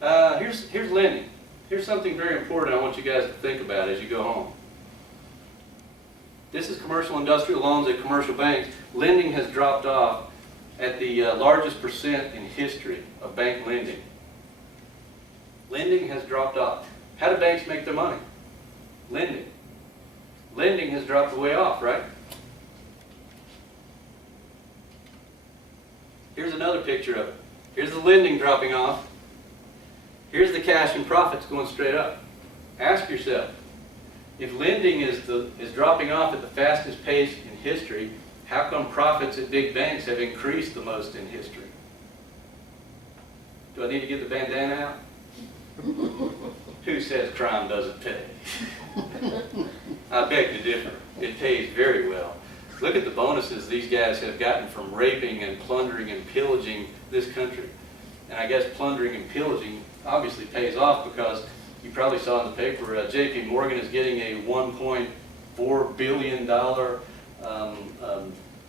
Here's lending. Here's something very important I want you guys to think about as you go home. This is commercial industrial loans at commercial banks. Lending has dropped off at the largest percent in history of bank lending. Lending has dropped off. How do banks make their money? Lending. Lending has dropped way off, right? Here's another picture of it. Here's the lending dropping off. Here's the cash and profits going straight up. Ask yourself, if lending is dropping off at the fastest pace in history, how come profits at big banks have increased the most in history? Do I need to get the bandana out? Who says crime doesn't pay? I beg to differ. It pays very well. Look at the bonuses these guys have gotten from raping and plundering and pillaging this country. And I guess plundering and pillaging obviously pays off because you probably saw in the paper JP Morgan is getting a $1.4 billion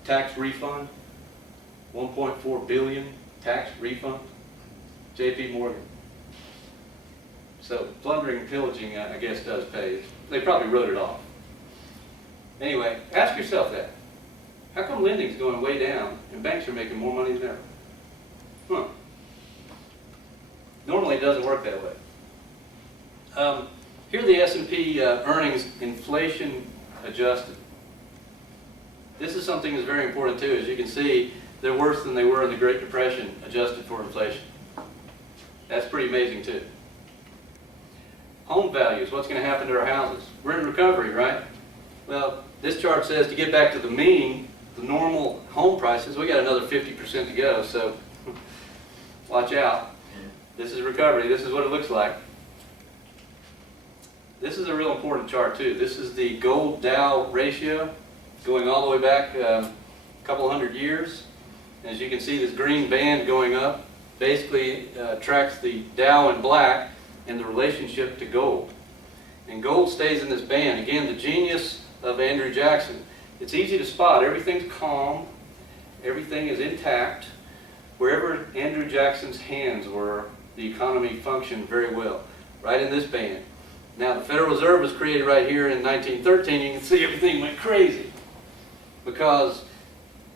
tax refund. 1.4 billion tax refund. JP Morgan. So plundering and pillaging, I guess, does pay. They probably wrote it off. Anyway, ask yourself that. How come lending's going way down and banks are making more money than ever? Huh. Normally it doesn't work that way. Here are the S&P earnings inflation adjusted. This is something that's very important too. As you can see, they're worse than they were in the Great Depression adjusted for inflation. That's pretty amazing too. Home values, what's going to happen to our houses? We're in recovery, right? Well, this chart says to get back to the mean, the normal home prices, we got another 50% to go, so watch out. This is recovery. This is what it looks like. This is a real important chart too. This is the gold Dow ratio going all the way back a couple hundred years. As you can see, this green band going up basically tracks the Dow in black and the relationship to gold. And gold stays in this band. Again, the genius of Andrew Jackson. It's easy to spot. Everything's calm. Everything is intact. Wherever Andrew Jackson's hands were, the economy functioned very well. Right in this band. Now, the Federal Reserve was created right here in 1913. You can see everything went crazy. Because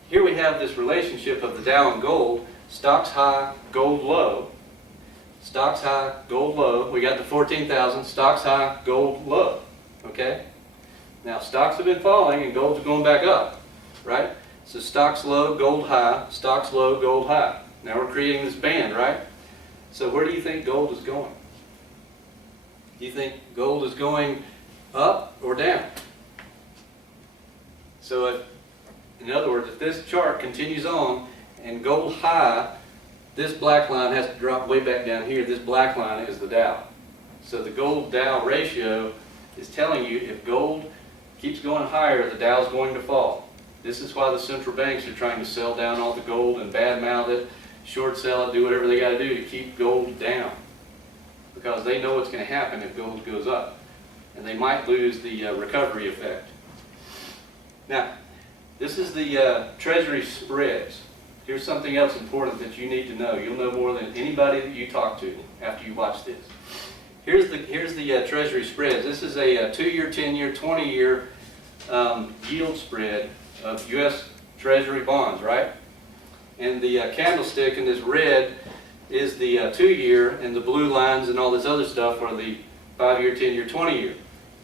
here we have this relationship of the Dow and gold. Stocks high, gold low. Stocks high, gold low. We got the 14,000. Stocks high, gold low. Okay? Now, stocks have been falling and gold's going back up. Right? So stocks low, gold high. Stocks low, gold high. Now we're creating this band, right? So where do you think gold is going? Do you think gold is going up or down? So in other words, if this chart continues on and gold high, this black line has to drop way back down here. This black line is the Dow. So the gold Dow ratio is telling you if gold keeps going higher, the Dow is going to fall. This is why the central banks are trying to sell down all the gold and badmouth it, short sell it, do whatever they got to do to keep gold down. Because they know what's going to happen if gold goes up. And they might lose the recovery effect. Now, this is the Treasury spreads. Here's something else important that you need to know. You'll know more than anybody that you talk to after you watch this. Here's the Treasury spreads. This is a 2-year, 10-year, 20-year yield spread of U.S. Treasury bonds, right? And the candlestick in this red is the 2-year, and the blue lines and all this other stuff are the 5-year, 10-year, 20-year.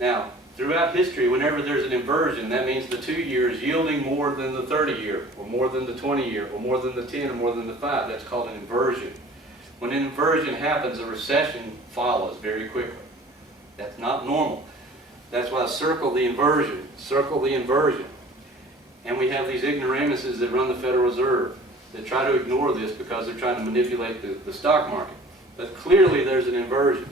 Now, throughout history, whenever there's an inversion, that means the 2-year is yielding more than the 30-year, or more than the 20-year, or more than the 10, or more than the 5. That's called an inversion. When an inversion happens, a recession follows very quickly. That's not normal. That's why circle the inversion. Circle the inversion. And we have these ignoramuses that run the Federal Reserve that try to ignore this because they're trying to manipulate the stock market. But clearly there's an inversion.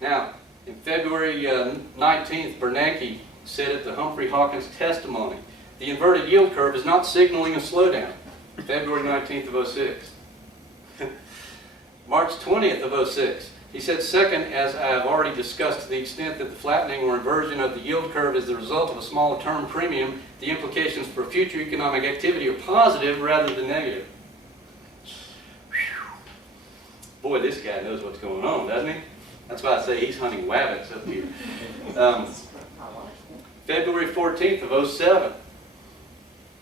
Now, in February 19th, Bernanke said at the Humphrey Hawkins testimony, the inverted yield curve is not signaling a slowdown. February 19th of 06. March 20th of 06. He said, second, as I have already discussed, to the extent that the flattening or inversion of the yield curve is the result of a smaller term premium, the implications for future economic activity are positive rather than negative. Boy, this guy knows what's going on, doesn't he? That's why I say he's hunting wabbits up here. February 14th of '07,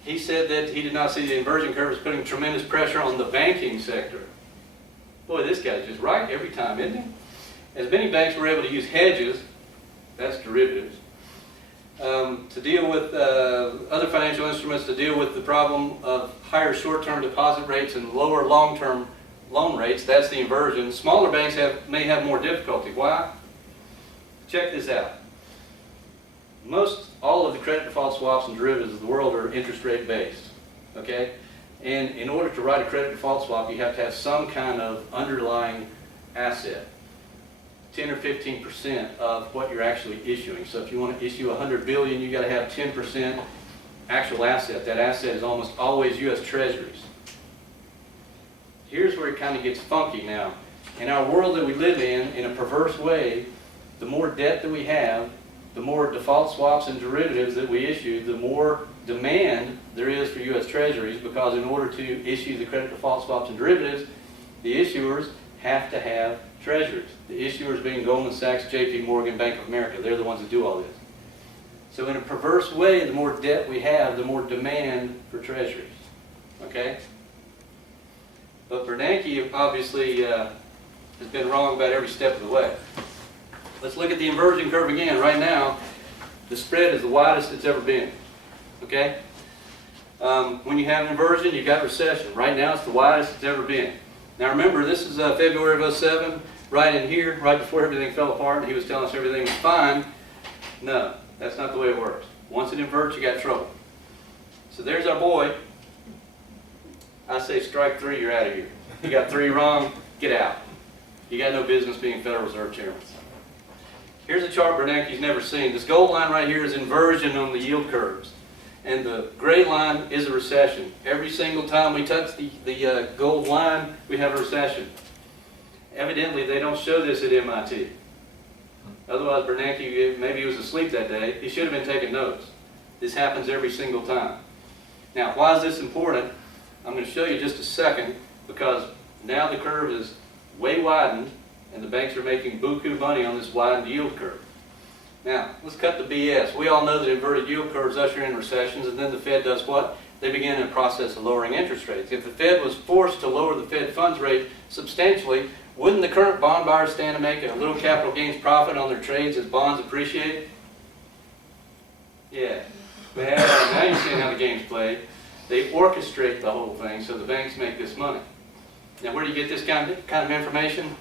he said that he did not see the inversion curve as putting tremendous pressure on the banking sector. Boy, this guy's just right every time, isn't he? As many banks were able to use hedges, that's derivatives, to deal with other financial instruments to deal with the problem of higher short-term deposit rates and lower long-term loan rates, that's the inversion. Smaller banks may have more difficulty. Why? Check this out. All of the credit default swaps and derivatives of the world are interest rate based, okay? And in order to write a credit default swap, you have to have some kind of underlying asset, 10 or 15% of what you're actually issuing. So if you want to issue 100 billion, you got to have 10% actual asset. That asset is almost always U.S. Treasuries. Here's where it kind of gets funky now. In our world that we live in a perverse way, the more debt that we have, the more default swaps and derivatives that we issue, the more demand there is for U.S. Treasuries, because in order to issue the credit default swaps and derivatives, the issuers have to have treasuries. The issuers being Goldman Sachs, J.P. Morgan, Bank of America. They're the ones that do all this. So in a perverse way, the more debt we have, the more demand for treasuries. Okay? But Bernanke obviously has been wrong about every step of the way. Let's look at the inversion curve again. Right now, the spread is the widest it's ever been. Okay? When you have an inversion, you've got recession. Right now, it's the widest it's ever been. Now remember, this is February of '07, right in here, right before everything fell apart, and he was telling us everything was fine. No, that's not the way it works. Once it inverts, you got trouble. So there's our boy. I say strike three, you're out of here. You got three wrong, get out. You got no business being Federal Reserve Chairman. Here's a chart Bernanke's never seen. This gold line right here is inversion on the yield curves. And the gray line is a recession. Every single time we touch the gold line, we have a recession. Evidently, they don't show this at MIT. Otherwise, Bernanke, maybe he was asleep that day. He should have been taking notes. This happens every single time. Now, why is this important? I'm going to show you just a second, because now the curve is way widened, and the banks are making buku money on this widened yield curve. Now, let's cut the BS. We all know that inverted yield curves usher in recessions, and then the Fed does what? They begin a process of lowering interest rates. If the Fed was forced to lower the Fed funds rate substantially, wouldn't the current bond buyers stand to make a little capital gains profit on their trades as bonds appreciated? Yeah. Well, now you're seeing how the game's played. They orchestrate the whole thing so the banks make this money. Now, where do you get this kind of information?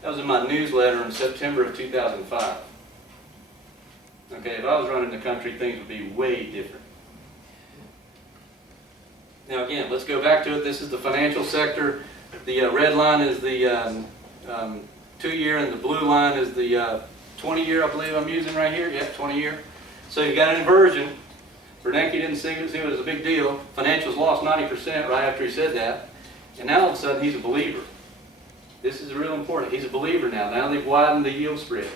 That was in my newsletter in September of 2005. Okay, if I was running the country, things would be way different. Now again, let's go back to it. This is the financial sector. The red line is the 2-year, and the blue line is the 20-year, I believe I'm using right here. Yeah, 20-year. So you got an inversion. Bernanke didn't see it as a big deal. Financials lost 90% right after he said that. And now all of a sudden he's a believer. This is real important. He's a believer now. Now they've widened the yield spreads.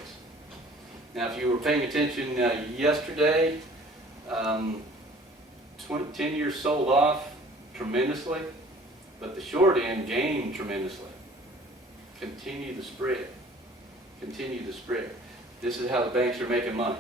Now if you were paying attention yesterday, 10 years sold off tremendously, but the short end gained tremendously. Continue the spread. Continue the spread. This is how the banks are making money.